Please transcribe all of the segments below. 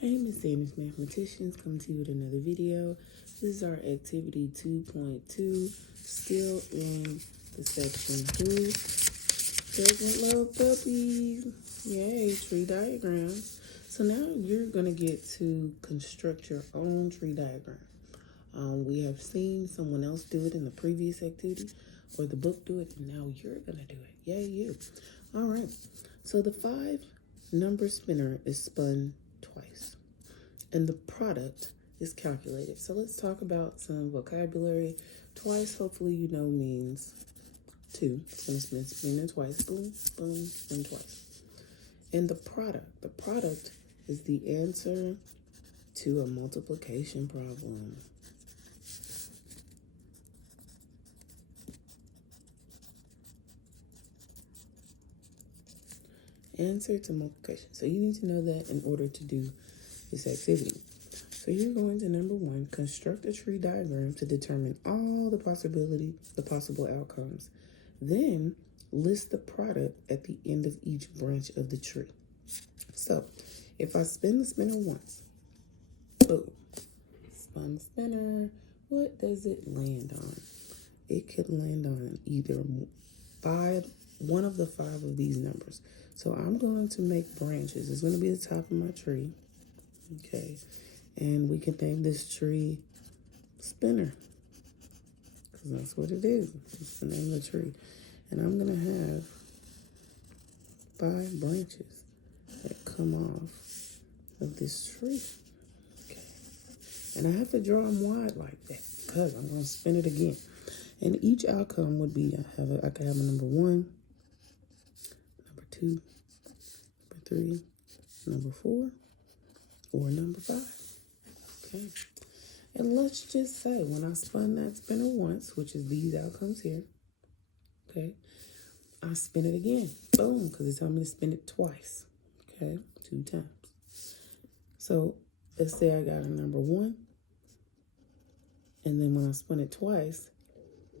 Hey, Miss Danish Mathematicians, coming to you with another video. This is our activity 2.2, still in the section Who Doesn't Love Puppies? Yay, tree diagram. So now you're going to get to construct your own tree diagram. We have seen someone else do it in the previous activity, or the book do it, and now you're going to do it. Yay, you. All right, so the 5 number spinner is spun twice, and the product is calculated. So let's talk about some vocabulary. Twice, hopefully you know, means 2. It's going to spin it twice. Boom, boom, spin twice. And the product is the answer to a multiplication problem. Answer to multiplication. So you need to know that in order to do this activity. So you're going to, number 1, construct a tree diagram to determine all the possible outcomes. Then list the product at the end of each branch of the tree. So if I spin the spinner once, boom, spun the spinner, what does it land on? It could land on either one of the 5 of these numbers. So I'm going to make branches. It's going to be the top of my tree. Okay. And we can name this tree Spinner, because that's what it is. It's the name of the tree. And I'm going to have 5 branches that come off of this tree. Okay. And I have to draw them wide like that because I'm going to spin it again. And each outcome would be, I could have a number 1, number 2, number 3, number 4, or number 5. Okay. And let's just say when I spun that spinner once, which is these outcomes here, okay, I spin it again. Boom, because it's telling me to spin it twice. Okay, 2 times. So let's say I got a number 1, and then when I spun it twice,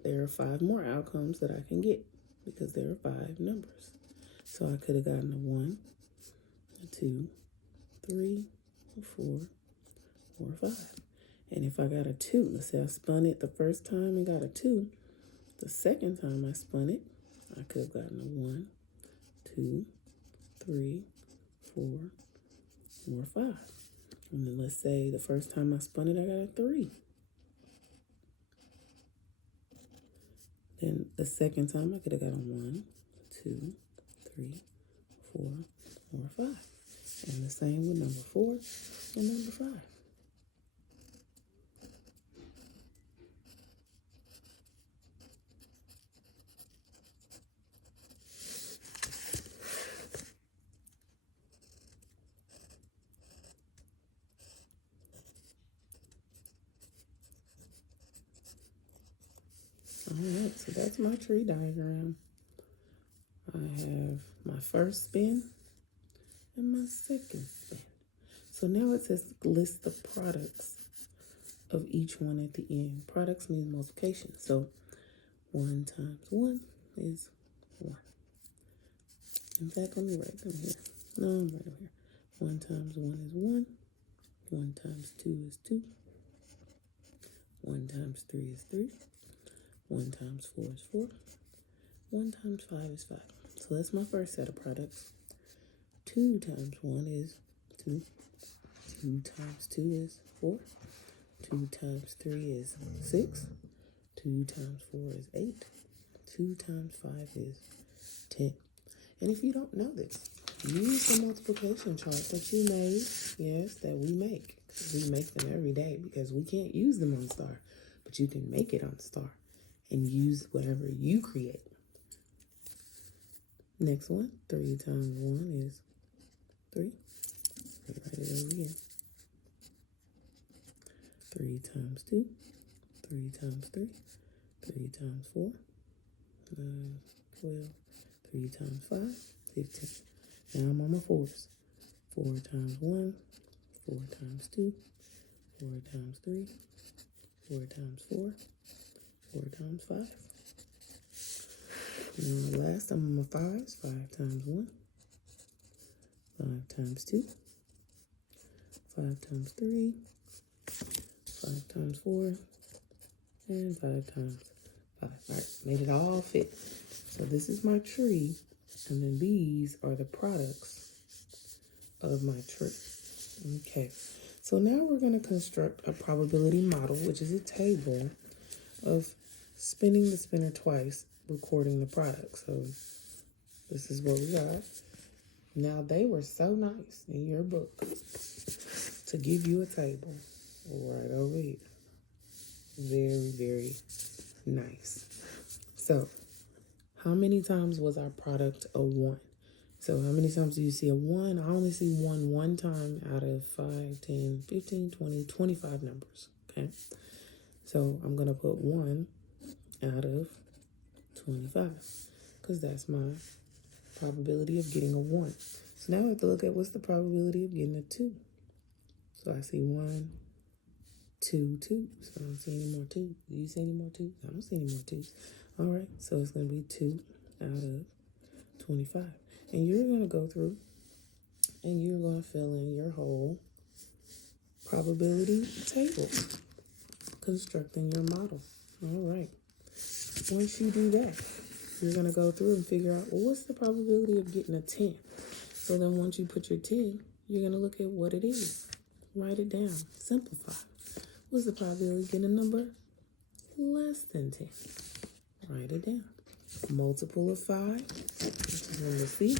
there are 5 more outcomes that I can get because there are 5 numbers. So I could have gotten a 1, a 2, 3, a 4, or a 5. And if I got a 2, let's say I spun it the first time and got a 2, the second time I spun it, I could have gotten a 1, 2, 3, 4, or 5. And then let's say the first time I spun it, I got a 3. Then the second time I could have got a 1, 2, 3, 4, or 5. And the same with number 4 and number 5. Alright, so that's my tree diagram. I have my first spin and my second spin. So now it says list the products of each one at the end. Products means multiplication. So 1 times 1 is 1. In fact, let me write them here. No, I'm right over here. 1 times 1 is 1. 1 times 2 is 2. 1 times 3 is 3. 1 times 4 is 4. 1 times 5 is 5. So that's my first set of products. 2 times 1 is 2. 2 times 2 is 4. 2 times 3 is 6. 2 times 4 is 8. 2 times 5 is 10. And if you don't know this, use the multiplication chart that you made, yes, that we make. We make them every day because we can't use them on Star, but you can make it on Star and use whatever you create. Next one, 3 times 1 is 3. Write it over here. 3 times 2, 3 times 3, 3 times 4, 12, 3 times 5, 15. Now I'm on my 4s. 4 times 1, 4 times 2, 4 times 3, 4 times 4, 4 times 5. Now last, I'm on my 5s. 5 times 1, 5 times 2, 5 times 3, 5 times 4, and 5 times 5. All right, made it all fit. So this is my tree, and then these are the products of my tree. Okay, so now we're going to construct a probability model, which is a table of spinning the spinner twice, recording the product. So this is what we got. Now, they were so nice in your book to give you a table right over here. Very, very nice. So, how many times was our product a 1? So, how many times do you see a 1? I only see one time out of 5, 10, 15, 20, 25 numbers. Okay. So, I'm going to put 1 out of 25 because that's my probability of getting a 1. So now I have to look at what's the probability of getting a 2. So I see 1, 2, 2. So I don't see any more 2s. Do you see any more 2s? I don't see any more 2s. All right, so it's going to be 2 out of 25. And you're going to go through and you're going to fill in your whole probability table, constructing your model. All right. Once you do that, you're going to go through and figure out, well, what's the probability of getting a 10? So then once you put your 10, you're going to look at what it is. Write it down. Simplify. What's the probability of getting a number less than 10? Write it down. Multiple of 5, which is number C,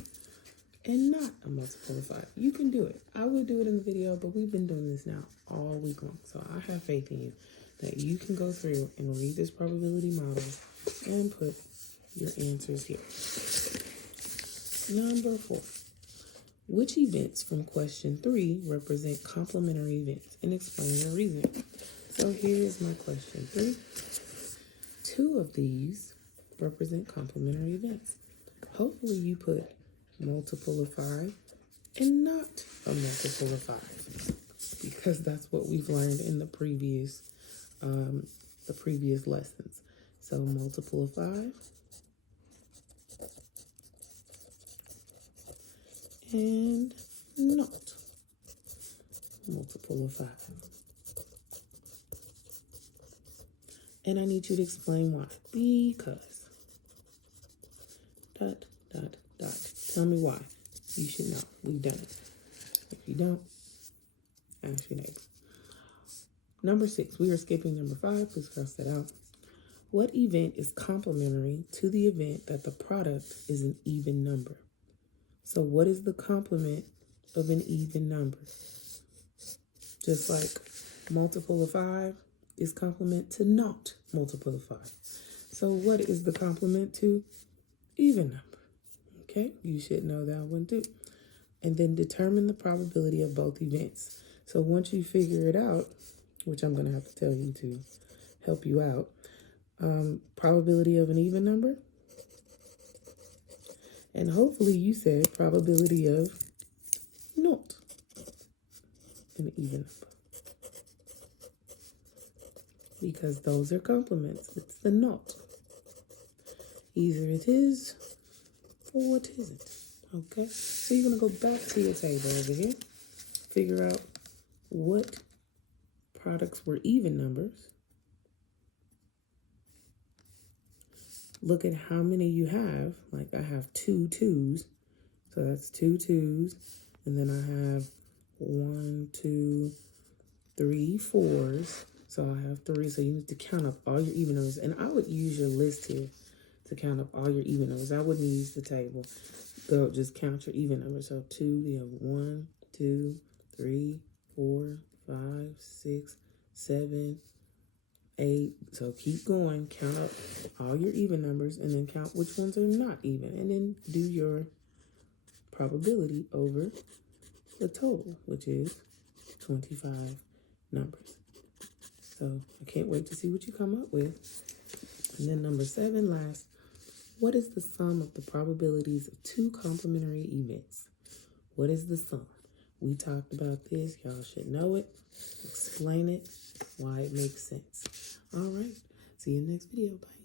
and not a multiple of 5. You can do it. I would do it in the video, but we've been doing this now all week long. So I have faith in you that you can go through and read this probability model and put your answers here. Number 4. Which events from question 3 represent complementary events, and explain your reasoning? So here is my question 3. 2 of these represent complementary events. Hopefully you put multiple of 5 and not a multiple of 5, because that's what we've learned in the previous lessons. So multiple of 5 and not multiple of 5. And I need you to explain why. Because dot, dot, dot. Tell me why. You should know. We've done it. If you don't, ask your neighbor. Number 6. We are skipping number 5. Please cross that out. What event is complementary to the event that the product is an even number? So what is the complement of an even number? Just like multiple of 5 is complement to not multiple of 5. So what is the complement to even number? Okay, you should know that one too. And then determine the probability of both events. So once you figure it out, which I'm going to have to tell you to help you out, probability of an even number. And hopefully you said probability of not an even number, because those are complements. It's the not. Either it is or it isn't. Okay, so you're going to go back to your table over here, figure out what products were even numbers. Look at how many you have. Like I have 2 2s, so that's 2 2s, and then I have 1, 2, 3 4s. So I have 3. So you need to count up all your even numbers, and I would use your list here to count up all your even numbers. I wouldn't use the table. Go just count your even numbers. So 2, you have 1, 2, 3, 4, 5, 6, 7, 8. So keep going, count up all your even numbers, and then count which ones are not even, and then do your probability over the total, which is 25 numbers. So I can't wait to see what you come up with. And then number 7, last, what is the sum of the probabilities of 2 complementary events? What is the sum? We talked about this. Y'all should know it. Explain it, why it makes sense. All right. See you in the next video. Bye.